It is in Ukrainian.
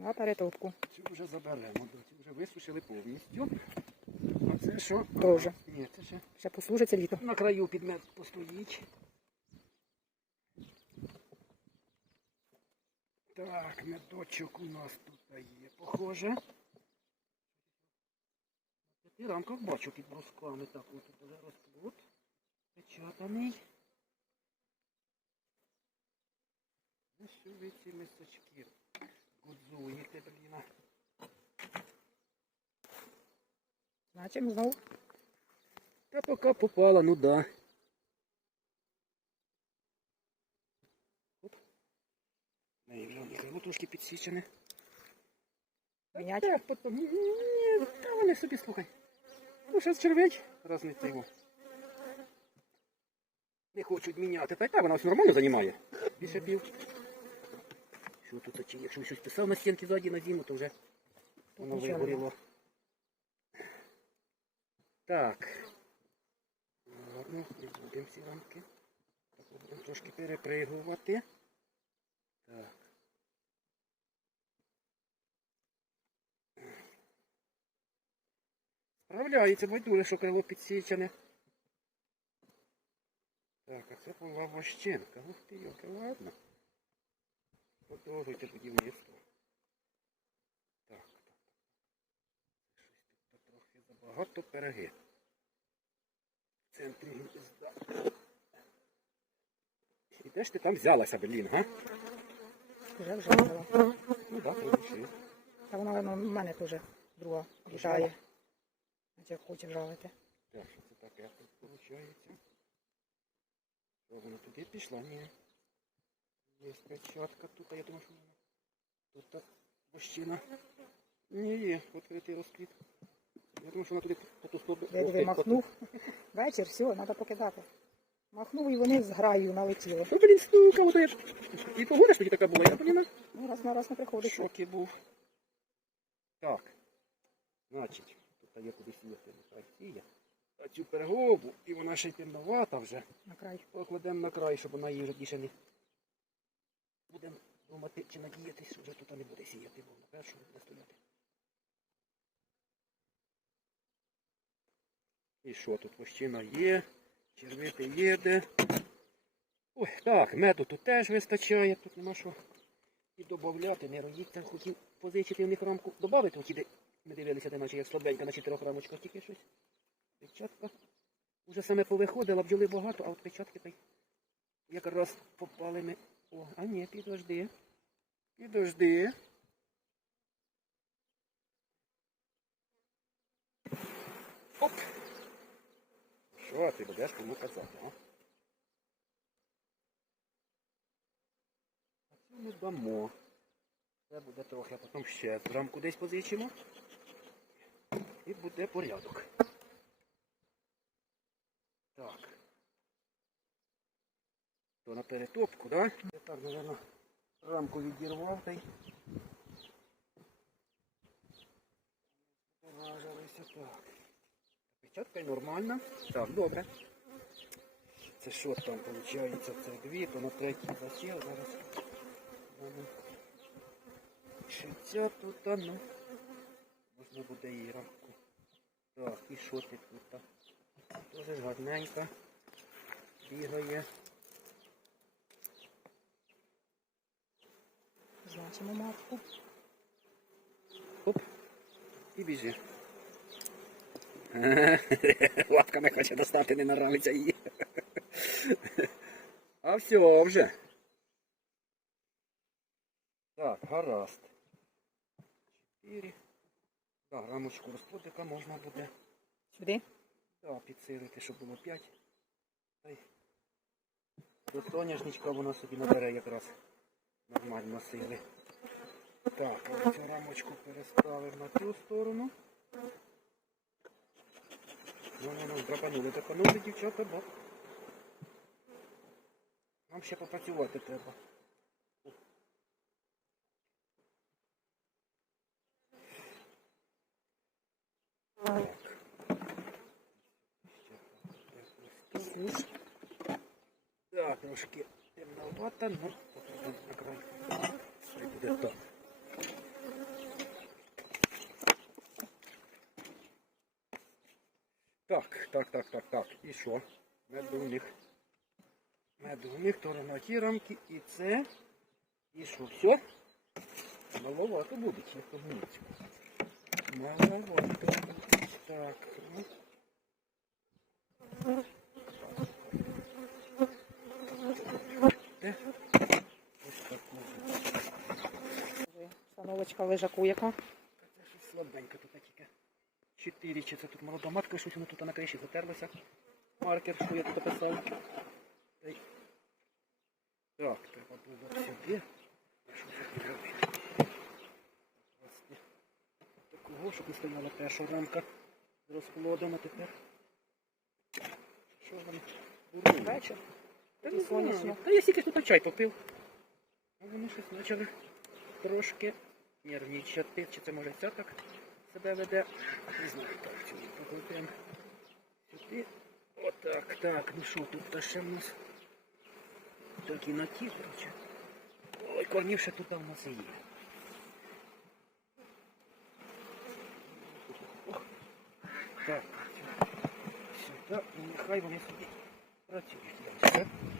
На перетопку. Цю вже заберемо. Цю вже висушили повністю. А це що? Тоже. Ні, це ще Ще послужиться літо. на краю підмет постоїть. Так, медочок у нас тут є, похоже. П'яти рамках бачу під брусками. Так, ось тут вже розплод. Печатаний. Ось сюди ці мисочки. Гудзуєте, бліна. Значимо знову. Та поки попала, ну да. Оп. Не, вже крило трошки підсічене. Мінять. Так, потім. Ні, та вони собі слухай. Ну, щось червить, раз не його. Не хочуть міняти. Та й та вона все нормально займає. Більше пів. Що тут, чи якщо щось писав на стінки ззаді на зиму, то вже воно вигоріло. Так. Ладно, не ці рамки. Будемо трошки перепригувати. Так. Справляється, байдуже, що крило підсічене. Так, а це була вощенка. Ух ти, йоки, ладно. Продовжуйте будівництво. Так, так. Щось тут трохи забагато пироги. В центрі гнізда. І де ж ти там взялася, блін, га? Вже вже взяла. Ну так, прибуши. Та вона, в мене теж друга літає. Наче хоче вжалити. Так, що це таке тут виходить? Що вона туди пішла? Ні. Є печатка тут, а я думаю, що вона. Тут так вощина. Ні, є, відкритий розквіт. Я думаю, що вона туди по ту сторону. Я диви, махнув. Вечір, все, треба покидати. Махнув і вони з граю налетіли. Ну, блін, стукало, то я ж. І погода ж тоді така була, я блін, Ну, раз на раз не в приходить. шокі був. Так. Значить, тут є куди сіяти, сіє. А цю перегову, і вона ще й темновата вже. На край. Покладемо на край, щоб вона її вже більше не. Будемо думати, чи надіятись, що вже тут не буде сіяти, бо на першому буде стояти. І що тут вощина є, червити їде. Ой, так, меду тут теж вистачає, тут нема що і додати, не роїться. Хотів позичити в них рамку. Добавити, оті, де ми дивилися, де наче як слабенька на чотирьох рамочках, тільки щось. Печатка. Уже саме повиходила, бджоли багато, а от печатки та якраз попали ми. О, а ні, підожди. Підожди. Оп! Що ти будеш кому казати, а? А ми дамо. Це буде трохи, а потім ще рамку десь позичимо. І буде порядок. Так. На перетопку, да? Я так, наверное, рамку відірвав та так. Печатка нормальна. Так, добре. Це що там виходить? Це дві, то на третій засів. Зараз. Шиця тут, ну. Можна буде і рамку. Так, і що ти тут? Дуже гарненька. Бігає. Значимо матку. Оп. І біжи. Лапка не хоче достати, не наравиться її. А все вже. Так, гаразд. Чотири. Так, рамочку розплодика можна буде. Сюди. Так, підсилити, щоб було 5. Та й до соняшничка вона собі набере якраз нормально сили. Так, цю рамочку переставив на цю сторону. Ну, ну, ну, драпанули, драпанули, дівчата, бо нам ще попрацювати треба. Так, трошки темновато, ну так, так, так, так, так. І що? Медовник. Медовник, теж на ті рамки. І це. І що? Все? Маловато буде, як помінець. Маловато. Так. Ну. так. Становочка лежаку яка. Це щось слабенько тут тільки. Чотири, чи це тут молода матка, щось воно тут на криші затерлося. Маркер, що я тут писав. Так, треба було сюди. Такого, щоб не стояла перша рамка з розплодом, а тепер. Що там? Бурно. Вечір. Та не. Та я стільки тут чай попив. А вони щось почали трошки нервничати. Чи це може ця так себе веде? Не знаю, так, сюди покладемо. Сюди. Отак, так, ну що тут та ще в нас? Так і на ті, коротше. Ой, корнів ще тут у нас є. Так, сюди, і нехай вони собі працюють.